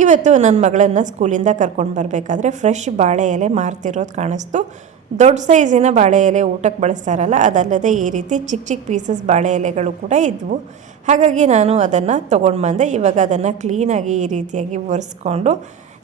ಇವತ್ತು ನನ್ನ ಮಗಳನ್ನು ಸ್ಕೂಲಿಂದ ಕರ್ಕೊಂಡು ಬರಬೇಕಾದ್ರೆ ಫ್ರೆಶ್ ಬಾಳೆ ಎಲೆ ಮಾರ್ತಿರೋದು ಕಾಣಿಸ್ತು. ದೊಡ್ಡ ಸೈಜಿನ ಬಾಳೆ ಎಲೆ ಊಟಕ್ಕೆ ಬಳಸ್ತಾರಲ್ಲ, ಅದಲ್ಲದೆ ಈ ರೀತಿ ಚಿಕ್ಕ ಚಿಕ್ಕ ಪೀಸಸ್ ಬಾಳೆ ಎಲೆಗಳು ಕೂಡ ಇದ್ವು. ಹಾಗಾಗಿ ನಾನು ಅದನ್ನು ತೊಗೊಂಡು ಬಂದೆ ಇವಾಗ ಅದನ್ನು ಕ್ಲೀನಾಗಿ ಈ ರೀತಿಯಾಗಿ ಒರೆಸ್ಕೊಂಡು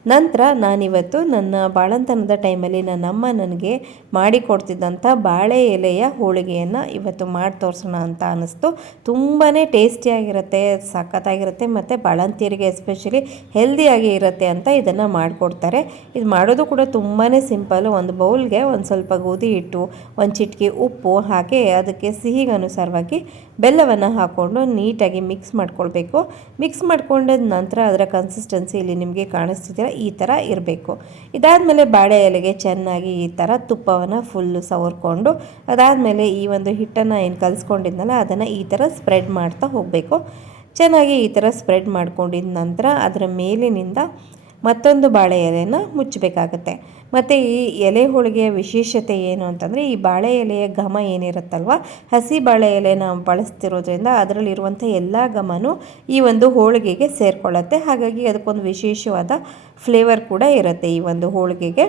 ನಂತರ ನಾನಿವತ್ತು ನನ್ನ ಬಾಳಂತನದ ಟೈಮಲ್ಲಿ ನನ್ನಮ್ಮ ನನಗೆ ಮಾಡಿಕೊಡ್ತಿದ್ದಂಥ ಬಾಳೆ ಎಲೆಯ ಹೋಳಿಗೆಯನ್ನು ಇವತ್ತು ಮಾಡಿ ತೋರಿಸೋಣ ಅಂತ ಅನ್ನಿಸ್ತು. ತುಂಬಾ ಟೇಸ್ಟಿಯಾಗಿರುತ್ತೆ, ಸಖತ್ತಾಗಿರುತ್ತೆ ಮತ್ತು ಬಾಳಂತಿಯರಿಗೆ ಎಸ್ಪೆಷಲಿ ಹೆಲ್ದಿಯಾಗಿ ಇರುತ್ತೆ ಅಂತ ಇದನ್ನು ಮಾಡಿಕೊಡ್ತಾರೆ. ಇದು ಮಾಡೋದು ಕೂಡ ತುಂಬಾ ಸಿಂಪಲ್ಲು ಒಂದು ಬೌಲ್ಗೆ ಒಂದು ಸ್ವಲ್ಪ ಗೋಧಿ ಹಿಟ್ಟು, ಒಂದು ಚಿಟಿಕೆ ಉಪ್ಪು ಹಾಕಿ ಅದಕ್ಕೆ ಸಿಹಿಗೆ ಅನುಸಾರವಾಗಿ ಬೆಲ್ಲವನ್ನು ಹಾಕ್ಕೊಂಡು ನೀಟಾಗಿ ಮಿಕ್ಸ್ ಮಾಡ್ಕೊಳ್ಬೇಕು. ಮಿಕ್ಸ್ ಮಾಡ್ಕೊಂಡದ ನಂತರ ಅದರ ಕನ್ಸಿಸ್ಟೆನ್ಸಿ ಇಲ್ಲಿ ನಿಮಗೆ ಕಾಣಿಸ್ತಿದ್ದೀರ ಈ ಥರ ಇರಬೇಕು. ಇದಾದಮೇಲೆ ಬಾಳೆ ಎಲೆಗೆ ಚೆನ್ನಾಗಿ ಈ ಥರ ತುಪ್ಪವನ್ನು ಫುಲ್ಲು ಸವರ್ಕೊಂಡು, ಅದಾದಮೇಲೆ ಈ ಒಂದು ಹಿಟ್ಟನ್ನು ಏನು ಕಲಿಸ್ಕೊಂಡಿದ್ನಲ್ಲ, ಅದನ್ನು ಈ ಥರ ಸ್ಪ್ರೆಡ್ ಮಾಡ್ತಾ ಹೋಗಬೇಕು. ಚೆನ್ನಾಗಿ ಈ ಥರ ಸ್ಪ್ರೆಡ್ ಮಾಡ್ಕೊಂಡಿದ್ದ ನಂತರ ಅದರ ಮೇಲಿನಿಂದ ಮತ್ತೊಂದು ಬಾಳೆ ಎಲೆಯನ್ನು ಮುಚ್ಚಬೇಕಾಗತ್ತೆ. ಮತ್ತು ಈ ಎಲೆ ಹೋಳಿಗೆಯ ವಿಶೇಷತೆ ಏನು ಅಂತಂದರೆ, ಈ ಬಾಳೆ ಎಲೆಯ ಘಮ ಏನಿರುತ್ತಲ್ವ, ಹಸಿ ಬಾಳೆ ಎಲೆನ ಬಳಸ್ತಿರೋದ್ರಿಂದ ಅದರಲ್ಲಿರುವಂಥ ಎಲ್ಲ ಘಮನೂ ಈ ಒಂದು ಹೋಳಿಗೆಗೆ ಸೇರಿಕೊಳ್ಳುತ್ತೆ. ಹಾಗಾಗಿ ಅದಕ್ಕೊಂದು ವಿಶೇಷವಾದ ಫ್ಲೇವರ್ ಕೂಡ ಇರುತ್ತೆ ಈ ಒಂದು ಹೋಳಿಗೆಗೆ.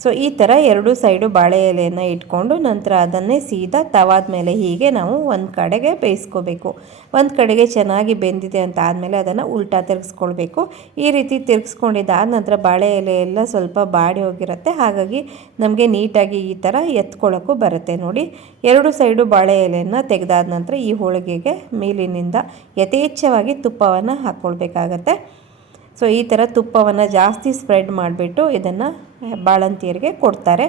ಸೊ ಈ ಥರ ಎರಡು ಸೈಡು ಬಾಳೆ ಎಲೆಯನ್ನು ಇಟ್ಕೊಂಡು ನಂತರ ಅದನ್ನೇ ಸೀದಾ ತವಾದ ಮೇಲೆ ಹೀಗೆ ನಾವು ಒಂದು ಕಡೆಗೆ ಬೇಯಿಸ್ಕೋಬೇಕು. ಒಂದು ಕಡೆಗೆ ಚೆನ್ನಾಗಿ ಬೆಂದಿದೆ ಅಂತ ಆದಮೇಲೆ ಅದನ್ನು ಉಲ್ಟಾ ತಿರುಗಿಸ್ಕೊಳ್ಬೇಕು. ಈ ರೀತಿ ತಿರುಗಿಸ್ಕೊಂಡಿದ್ದಾದ ನಂತರ ಬಾಳೆ ಎಲೆ ಎಲ್ಲ ಸ್ವಲ್ಪ ಬಾಡಿ ಹೋಗಿರುತ್ತೆ. ಹಾಗಾಗಿ ನಮಗೆ ನೀಟಾಗಿ ಈ ಥರ ಎತ್ಕೊಳ್ಳೋಕ್ಕೂ ಬರುತ್ತೆ ನೋಡಿ. ಎರಡು ಸೈಡು ಬಾಳೆ ಎಲೆಯನ್ನು ತೆಗೆದಾದ ನಂತರ ಈ ಹೋಳಿಗೆಗೆ ಮೇಲಿನಿಂದ ಯಥೇಚ್ಛವಾಗಿ ತುಪ್ಪವನ್ನು ಹಾಕ್ಕೊಳ್ಬೇಕಾಗತ್ತೆ ಸೊ ಈ ಥರ ತುಪ್ಪವನ್ನು ಜಾಸ್ತಿ ಸ್ಪ್ರೆಡ್ ಮಾಡಿಬಿಟ್ಟು ಇದನ್ನು ಬಾಳಂತಿಯರಿಗೆ ಕೊಡ್ತಾರೆ.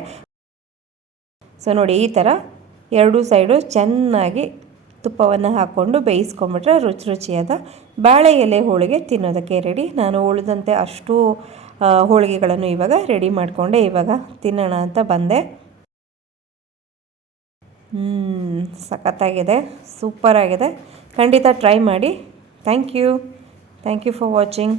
ಸೊ ನೋಡಿ ಈ ಥರ ಎರಡೂ ಸೈಡು ಚೆನ್ನಾಗಿ ತುಪ್ಪವನ್ನು ಹಾಕ್ಕೊಂಡು ಬೇಯಿಸ್ಕೊಂಬಿಟ್ರೆ ರುಚಿ ರುಚಿಯಾದ ಬಾಳೆ ಎಲೆ ಹೋಳಿಗೆ ತಿನ್ನೋದಕ್ಕೆ ರೆಡಿ ನಾನು ಉಳಿದಂತೆ ಅಷ್ಟು ಹೋಳಿಗೆಗಳನ್ನು ಇವಾಗ ರೆಡಿ ಮಾಡಿಕೊಂಡೆ. ಇವಾಗ ತಿನ್ನೋಣ ಅಂತ ಬಂದೆ. ಸಖತ್ತಾಗಿದೆ. ಸೂಪರಾಗಿದೆ ಖಂಡಿತ ಟ್ರೈ ಮಾಡಿ. Thank you thank you for watching